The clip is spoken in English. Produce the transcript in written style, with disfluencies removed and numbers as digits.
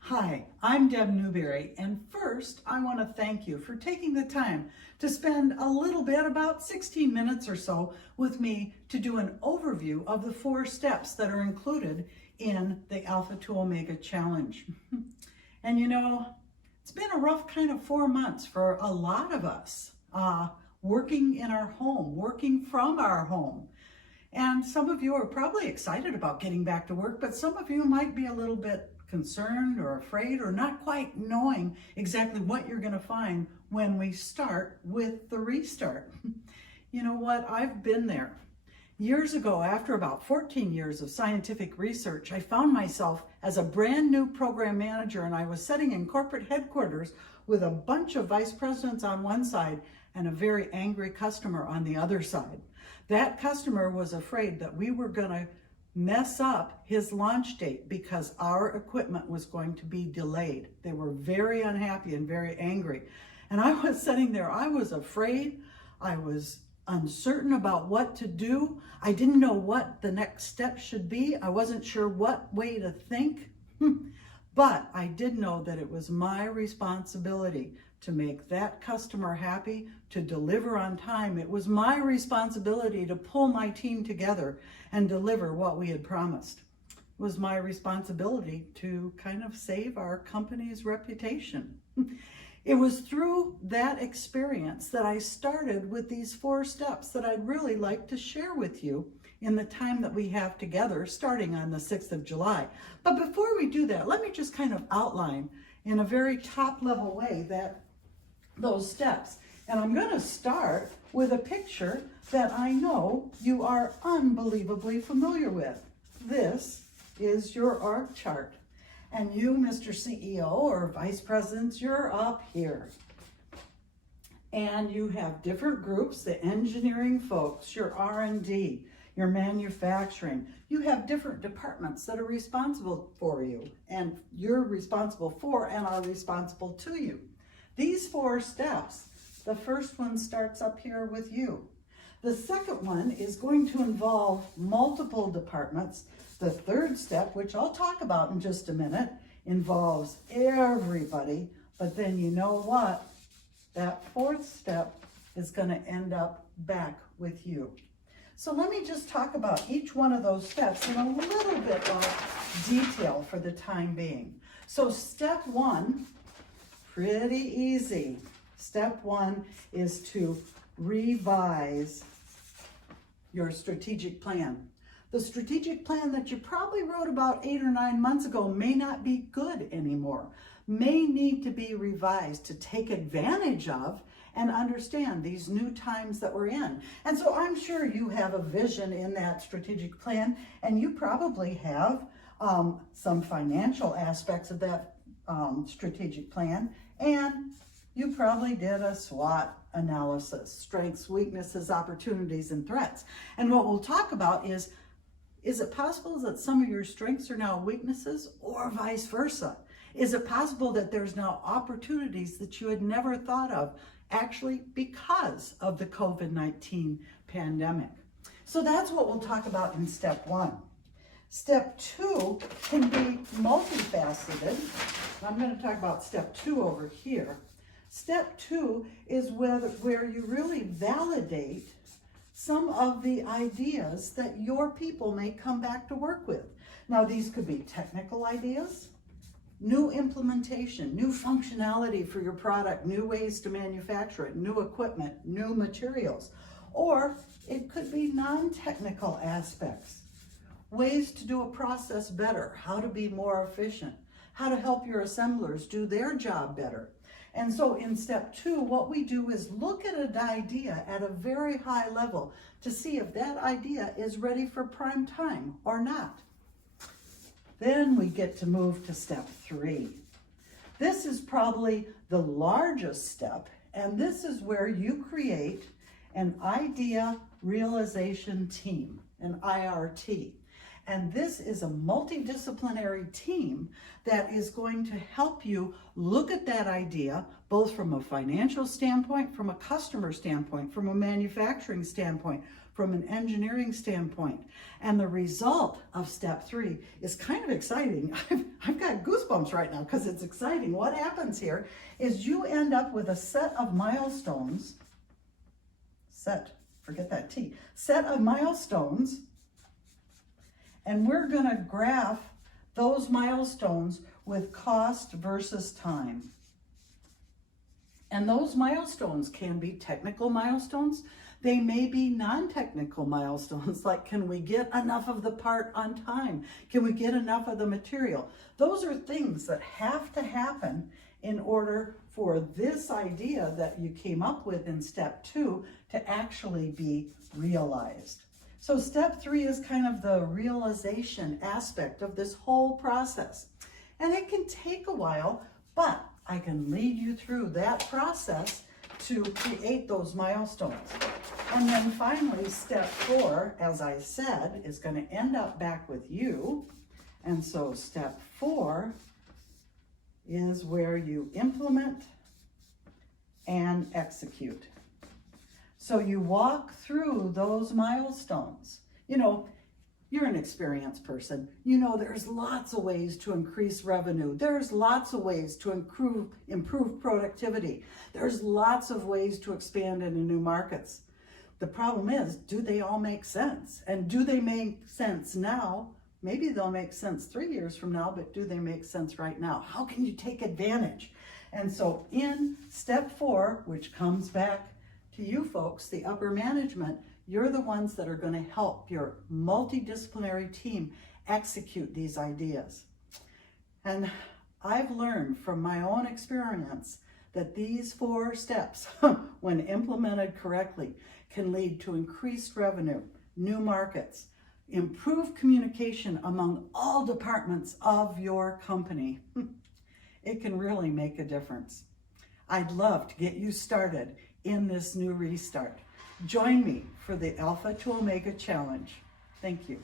Hi, I'm Deb Newberry, and first I want to thank you for taking the time to spend a little bit, about 16 minutes or so, with me to do an overview of the 4 steps that are included in the Alpha to Omega Challenge. And you know, it's been a rough kind of 4 months for a lot of us, working in our home, working from our home. And some of you are probably excited about getting back to work, but some of you might be a little bit concerned or afraid or not quite knowing exactly what you're going to find when we start with the restart. You know what? I've been there. Years ago, after about 14 years of scientific research, I found myself as a brand new program manager, and I was sitting in corporate headquarters with a bunch of vice presidents on one side and a very angry customer on the other side. That customer was afraid that we were going to mess up his launch date because our equipment was going to be delayed. They were very unhappy and very angry. And I was sitting there, I was afraid, I was uncertain about what to do. I didn't know what the next step should be. I wasn't sure what way to think. But I did know that it was my responsibility to make that customer happy, to deliver on time. It was my responsibility to pull my team together and deliver what we had promised. It was my responsibility to kind of save our company's reputation. It was through that experience that I started with these 4 steps that I'd really like to share with you in the time that we have together, starting on the 6th of July. But before we do that, let me just kind of outline in a very top level way those steps. And I'm going to start with a picture that I know you are unbelievably familiar with. This is your org chart. And you, Mr. CEO or Vice Presidents, you're up here. And you have different groups, the engineering folks, your R&D, your manufacturing. You have different departments that are responsible for you, and you're responsible for and are responsible to you. These 4 steps, the first one starts up here with you. The second one is going to involve multiple departments. The third step, which I'll talk about in just a minute, involves everybody. But then you know what? That 4th step is going to end up back with you. So let me just talk about each one of those steps in a little bit of detail for the time being. So step 1, pretty easy. Step 1 is to revise your strategic plan. The strategic plan that you probably wrote about 8 or 9 months ago may not be good anymore, may need to be revised to take advantage of and understand these new times that we're in. And so I'm sure you have a vision in that strategic plan, and you probably have some financial aspects of that strategic plan, and you probably did a SWOT analysis, strengths, weaknesses, opportunities, and threats. And what we'll talk about is it possible that some of your strengths are now weaknesses, or vice versa? Is it possible that there's now opportunities that you had never thought of, actually because of the COVID-19 pandemic? So that's what we'll talk about in step 1. Step 2 can be multifaceted. I'm going to talk about step 2 over here. Step 2 is where you really validate some of the ideas that your people may come back to work with. Now, these could be technical ideas, new implementation, new functionality for your product, new ways to manufacture it, new equipment, new materials. Or it could be non-technical aspects, ways to do a process better, how to be more efficient, how to help your assemblers do their job better. And so in step 2, what we do is look at an idea at a very high level to see if that idea is ready for prime time or not. Then we get to move to step 3. This is probably the largest step, and this is where you create an idea realization team, an IRT. And this is a multidisciplinary team that is going to help you look at that idea, both from a financial standpoint, from a customer standpoint, from a manufacturing standpoint, from an engineering standpoint. And the result of step 3 is kind of exciting. I've got goosebumps right now because it's exciting. What happens here is you end up with a set of milestones, set of milestones, and we're going to graph those milestones with cost versus time. And those milestones can be technical milestones. They may be non-technical milestones, like can we get enough of the part on time? Can we get enough of the material? Those are things that have to happen in order for this idea that you came up with in step 2 to actually be realized. So step 3 is kind of the realization aspect of this whole process. And it can take a while, but I can lead you through that process to create those milestones. And then finally, step 4, as I said, is going to end up back with you. And so step 4 is where you implement and execute. So you walk through those milestones. You know, you're an experienced person. You know there's lots of ways to increase revenue. There's lots of ways to improve productivity. There's lots of ways to expand into new markets. The problem is, do they all make sense? And do they make sense now? Maybe they'll make sense 3 years from now, but do they make sense right now? How can you take advantage? And so in step 4, which comes back to you folks, the upper management, you're the ones that are going to help your multidisciplinary team execute these ideas. And I've learned from my own experience that these 4 steps, when implemented correctly, can lead to increased revenue, new markets, improved communication among all departments of your company. It can really make a difference. I'd love to get you started in this new restart. Join me for the Alpha to Omega Challenge. Thank you.